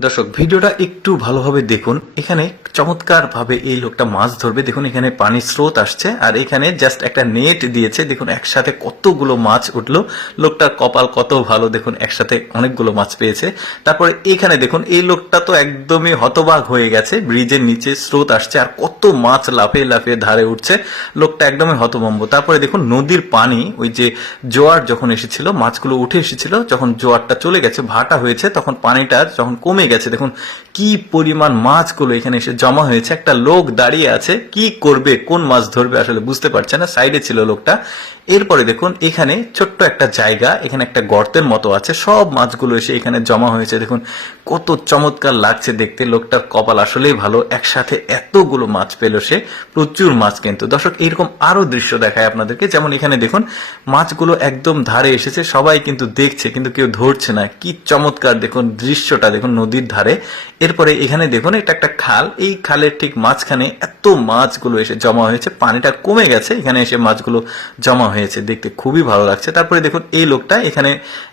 দর্শক, ভিডিওটা একটু ভালোভাবে দেখুন। এখানে চমৎকার ভাবে এই লোকটা মাছ ধরবে। দেখুন, এখানে পানির স্রোত আসছে আর এখানে জাস্ট একটা নেট দিয়েছে। দেখুন, একসাথে কতগুলো মাছ উঠল। লোকটার কপাল কত ভালো। দেখুন, একসাথে অনেকগুলো মাছ পেয়েছে। তারপরে এখানে দেখুন, এই লোকটা তো একদমই হতবাক হয়ে গেছে। ব্রিজের নিচে স্রোত আসছে আর কত মাছ লাফিয়ে লাফিয়ে ধারে উঠছে। লোকটা একদমই হতভম্ব। তারপরে দেখুন, নদীর পানি, ওই যে জোয়ার যখন এসেছিল, মাছগুলো উঠে এসেছিল, যখন জোয়ারটা চলে গেছে, ভাটা হয়েছে, তখন পানিটা যখন কমে গেছে। দেখুন, কি পরিমাণ মাছগুলো এখানে এসে জমা হয়েছে। একটা লোক দাঁড়িয়ে আছে, কি করবে, কোন মাছ ধরবে আসলে বুঝতে পারছে না। সাইডে ছিল লোকটা। এরপরে দেখুন, এখানে ছোট্ট একটা জায়গা, এখানে একটা গর্তের মতো আছে, সব মাছগুলো এসে এখানে জমা হয়েছে। দেখুন, কত চমৎকার লাগছে দেখতে, লোকটার কপাল আসলেই ভালো, একসাথে এতগুলো মাছ পেল সে, প্রচুর মাছ কিন্তু। দর্শক, এরকম আরও দৃশ্য দেখায় আপনাদেরকে, যেমন এখানে দেখুন, মাছগুলো একদম ধারে এসেছে, সবাই কিন্তু দেখছে, কিন্তু কেউ ধরছে না। কি চমৎকার দেখুন দৃশ্যটা, দেখুন নদীর ধারে। এরপরে এখানে দেখুন, এটা একটা খাল, এই খালের ঠিক মাঝখানে এত মাছগুলো এসে জমা হয়েছে, পানিটা কমে গেছে, এখানে এসে মাছগুলো জমা হয়েছে, দেখতে খুবই ভালো লাগছে। তারপরে দেখুন, এই লোকটা এখানে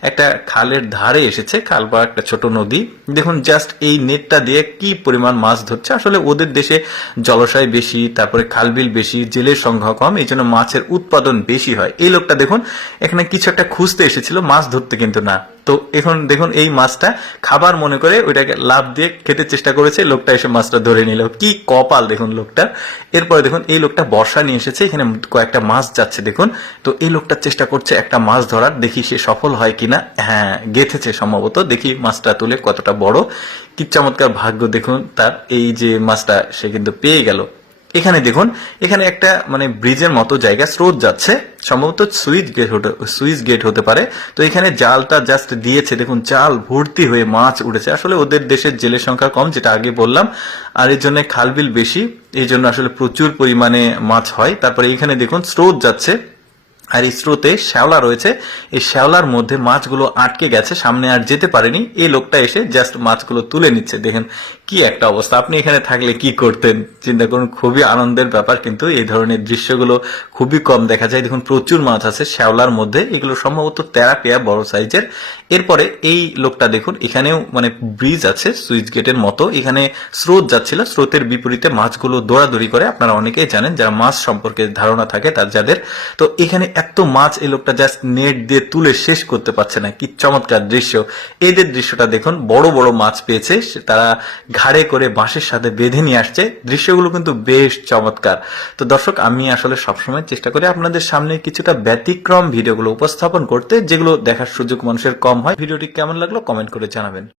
একটা খালের ধারে এসেছে খাল বা একটা ছোট নদী। দেখুন জাস্ট এই নেটটা দিয়ে কি পরিমাণ মাছ ধরছে। আসলে ওদের দেশে জলাশয় বেশি, তারপরে খালবিল বেশি, জেলের সংখ্যা কম এই জন্য মাছের উৎপাদন বেশি হয়। এই লোকটা দেখুন, এখানে কিছু একটা খুঁজতে এসেছিল, মাছ ধরতে কিন্তু না। তো এখন দেখুন এই মাছটা খাবার মনে করে ওইটাকে লাভ দিয়ে খেতে চেষ্টা করেছে, লোকটা এসে মাছটা ধরে নিল। কি কপাল দেখুন লোকটা। এরপরে দেখুন এই লোকটা বর্ষা নিয়ে এসেছে, এখানে কয়েকটা মাছ যাচ্ছে দেখুন। তো এই লোকটা চেষ্টা করছে একটা মাছ ধরার, দেখি সে সফল হয় কিনা। হ্যাঁ গেথেছে সম্ভবত, দেখি মাছটা তুলে কতটা বড়। কি চমৎকার ভাগ্য দেখুন তার, এই যে মাছটা সে কিন্তু পেয়ে গেল। এখানে দেখুন, এখানে একটা মানে ব্রিজের মতো জায়গা, স্রোত যাচ্ছে। সম্ভবত সুইচ গেট হতে, সুইচ গেট হতে পারে। তো এখানে জালটা জাস্ট দিয়েছে, দেখুন জাল ভর্তি হয়ে মাছ উঠেছে। আসলে ওদের দেশের জেলের সংখ্যা কম, যেটা আগে বললাম। আর এর জন্য খালবিল বেশি এই জন্য আসলে প্রচুর পরিমাণে মাছ হয়। তারপরে এখানে দেখুন, স্রোত যাচ্ছে। আর এই স্রোতে শ্যাওলা রয়েছে। এই শ্যাওলার মধ্যে মাছগুলো আটকে গেছে, সামনে আর যেতে পারেনি। এই লোকটা এসে জাস্ট মাছগুলো তুলে নিচ্ছে। দেখেন কি একটা অবস্থা। আপনি এখানে থাকলে কি করতেন? চিন্তা করুন, খুবই আনন্দের ব্যাপার। কিন্তু এই ধরনের দৃশ্যগুলো খুবই কম দেখা যায়। দেখুন, প্রচুর মাছ আছে শ্যাওলার মধ্যে। এগুলো সম্ভবত তেরাপিয়া বড় সাইজের। এরপরে এই লোকটা দেখুন, এখানেও মানে ব্রিজ আছে, সুইচ গেটের মতো। এখানে স্রোত যাচ্ছিল। স্রোতের বিপরীতে মাছগুলো দৌড়াদৌড়ি করে। আপনারা অনেকেই জানেন, যারা মাছ সম্পর্কে ধারণা থাকে, তার যাদের। তো এখানে এত মাছ এই লোকটা জাস্ট নেট দিয়ে তুলে শেষ করতে পারছে না। কি চমৎকার দৃশ্য। এদের দৃশ্যটা দেখুন, বড় বড় মাছ পেয়েছে তারা ঘাড়ে করে বাঁশের সাথে বেঁধে নিয়ে আসছে। দৃশ্যগুলো কিন্তু বেশ চমৎকার। তো দর্শক, আমি আসলে সবসময় চেষ্টা করি আপনাদের সামনে কিছুটা ব্যতিক্রম ভিডিওগুলো উপস্থাপন করতে, যেগুলো দেখার সুযোগ মানুষের কম হয়। ভিডিওটি কেমন লাগল কমেন্ট করে জানাবেন।